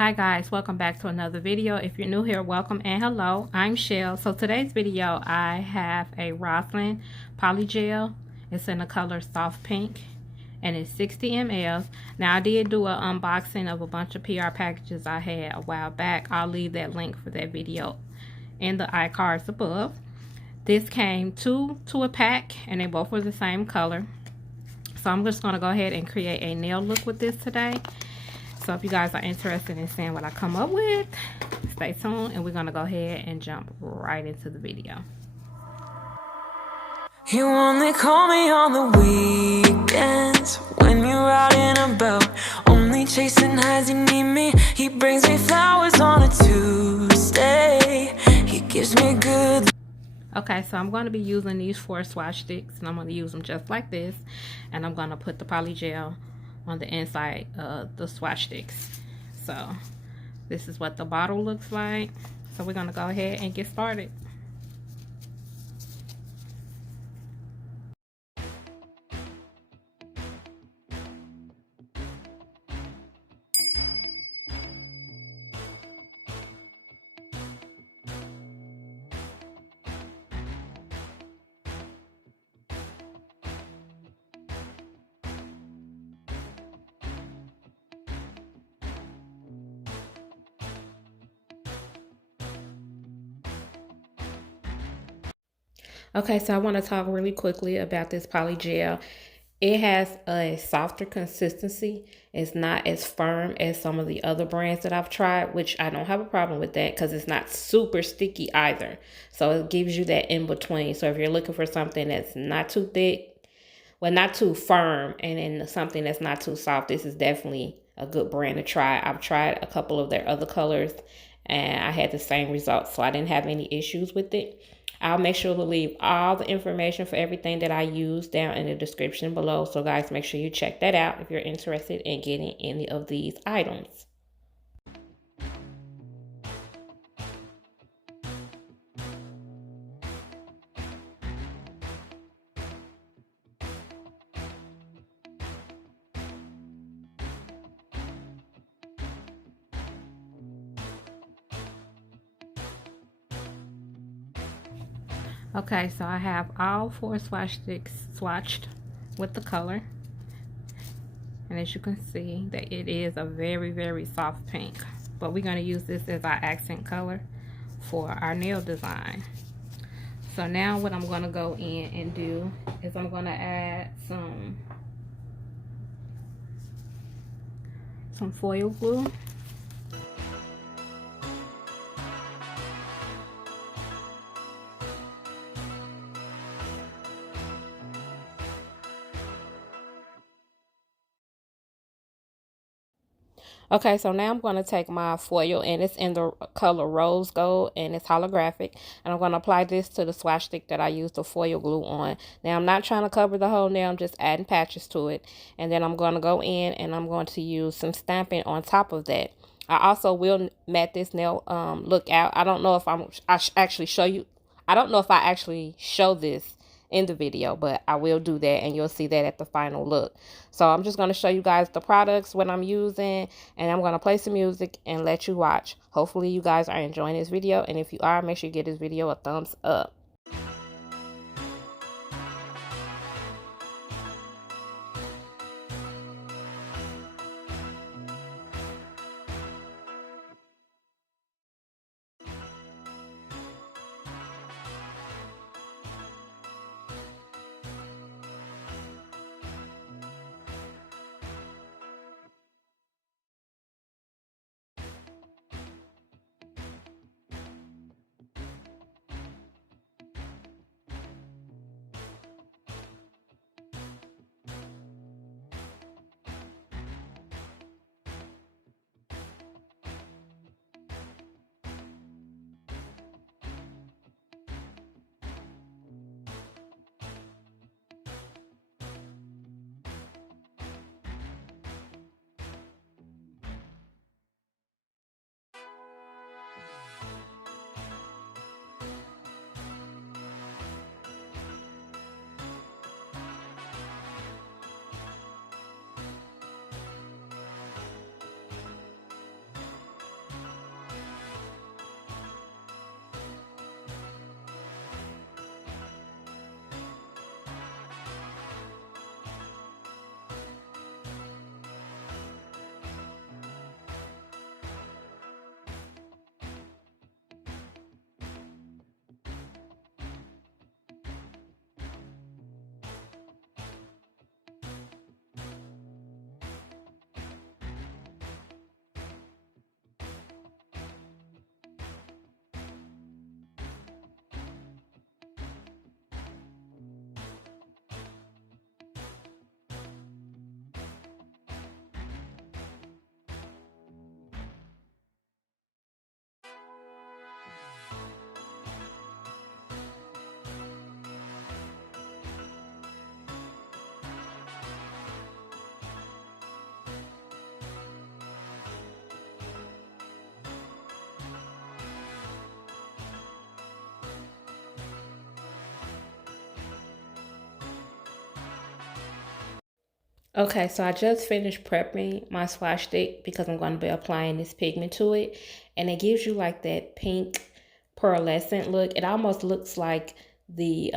Hi guys, welcome back to another video. If you're new here, welcome and hello. I'm Shell. So today's video, I have a Roslyn PolyGel. It's in the color soft pink and it's 60 ml. Now I did do an unboxing of a bunch of PR packages I had a while back. I'll leave that link for that video in the iCards above. This came two to a pack and they both were the same color. So I'm just going to go ahead and create a nail look with this today. So if you guys are interested in seeing what I come up with, stay tuned and we're going to go ahead and jump right into the video. You only call me on the weekends when you're out and about, only chasing highs. You need me. He brings me flowers on a Tuesday. He gives me good. Okay, so I'm going to be using these 4 swatch sticks and I'm going to use them just like this, and I'm going to put the PolyGel on the inside of the swatch sticks. So this is what the bottle looks like. So we're going to go ahead and get started. Okay, so I want to talk really quickly about this PolyGel. It has a softer consistency. It's not as firm as some of the other brands that I've tried, which I don't have a problem with that because it's not super sticky either. So it gives you that in between. So if you're looking for something that's not too thick, well, not too firm, and then something that's not too soft, this is definitely a good brand to try. I've tried a couple of their other colors and I had the same results, so I didn't have any issues with it. I'll make sure to leave all the information for everything that I use down in the description below. So guys, make sure you check that out if you're interested in getting any of these items. Okay, so I have all 4 swatch sticks swatched with the color. And as you can see, that it is a very, very soft pink. But we're going to use this as our accent color for our nail design. So now what I'm going to go in and do is I'm going to add some foil glue. Okay, so now I'm going to take my foil, and it's in the color rose gold, and it's holographic. And I'm going to apply this to the swatch stick that I used the foil glue on. Now, I'm not trying to cover the whole nail. I'm just adding patches to it. And then I'm going to go in, and I'm going to use some stamping on top of that. I also will matte this nail look out. I don't know if I actually show you. I don't know if I actually show this in the video, but I will do that and you'll see that at the final look. So I'm just going to show you guys the products, what I'm using, and I'm going to play some music and let you watch. Hopefully you guys are enjoying this video, and if you are, make sure you give this video a thumbs up. Okay, so I just finished prepping my swatch stick because I'm going to be applying this pigment to it. And it gives you like that pink pearlescent look. It almost looks like the,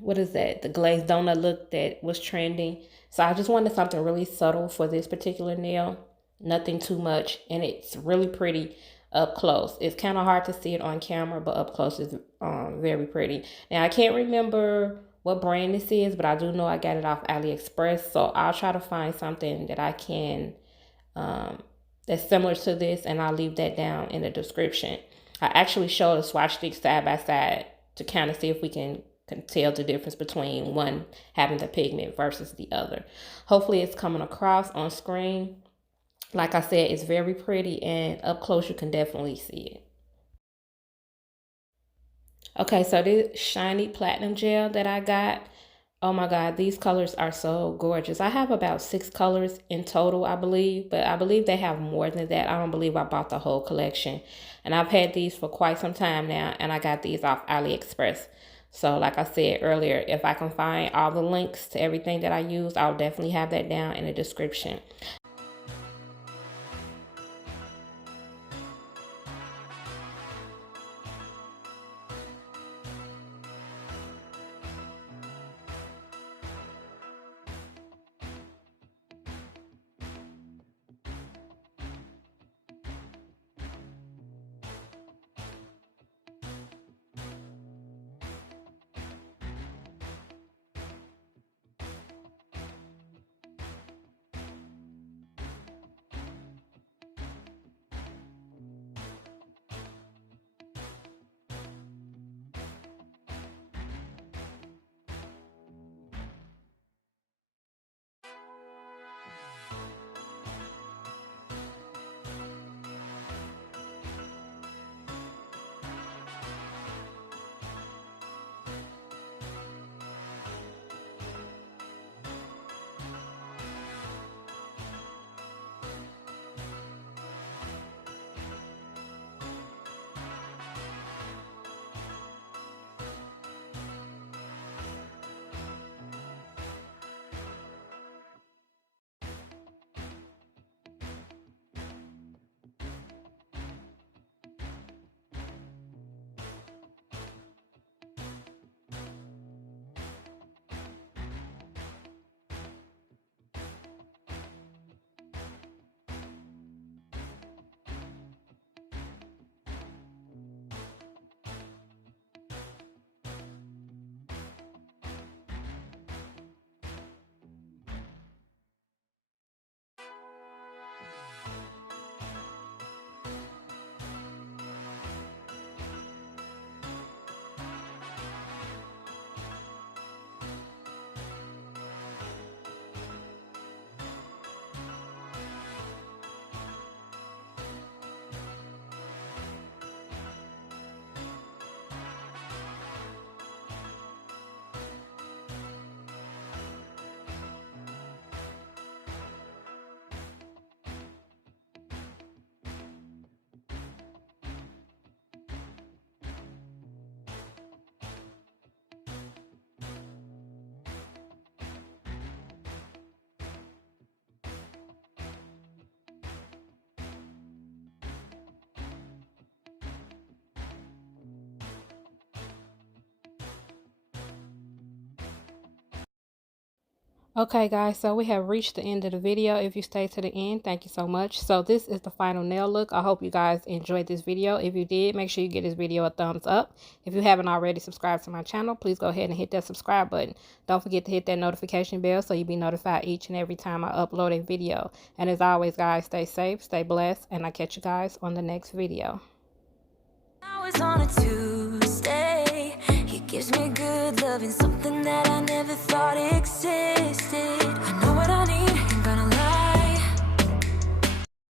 what is that? The glazed donut look that was trending. So I just wanted something really subtle for this particular nail. Nothing too much. And it's really pretty up close. It's kind of hard to see it on camera, but up close is very pretty. Now, I can't remember what brand this is, but I do know I got it off AliExpress. So I'll try to find something that I can that's similar to this, and I'll leave that down in the description. I actually showed a swatch stick side by side to kind of see if we can tell the difference between one having the pigment versus the other. Hopefully it's coming across on screen. Like I said, it's very pretty, and up close you can definitely see it. Okay, so this shiny platinum gel that I got, oh my God, these colors are so gorgeous. I have about 6 colors in total, I believe, but I believe they have more than that. I don't believe I bought the whole collection. And I've had these for quite some time now, and I got these off AliExpress. So like I said earlier, if I can find all the links to everything that I use, I'll definitely have that down in the description. Okay guys, so we have reached the end of the video. If you stayed to the end, thank you so much. So this is the final nail look. I hope you guys enjoyed this video. If you did, make sure you give this video a thumbs up. If you haven't already subscribed to my channel, please go ahead and hit that subscribe button. Don't forget to hit that notification bell so you'll be notified each and every time I upload a video. And as always guys, stay safe, stay blessed, and I'll catch you guys on the next video. I was on a Tuesday. He gives me good loving, something that I never thought existed.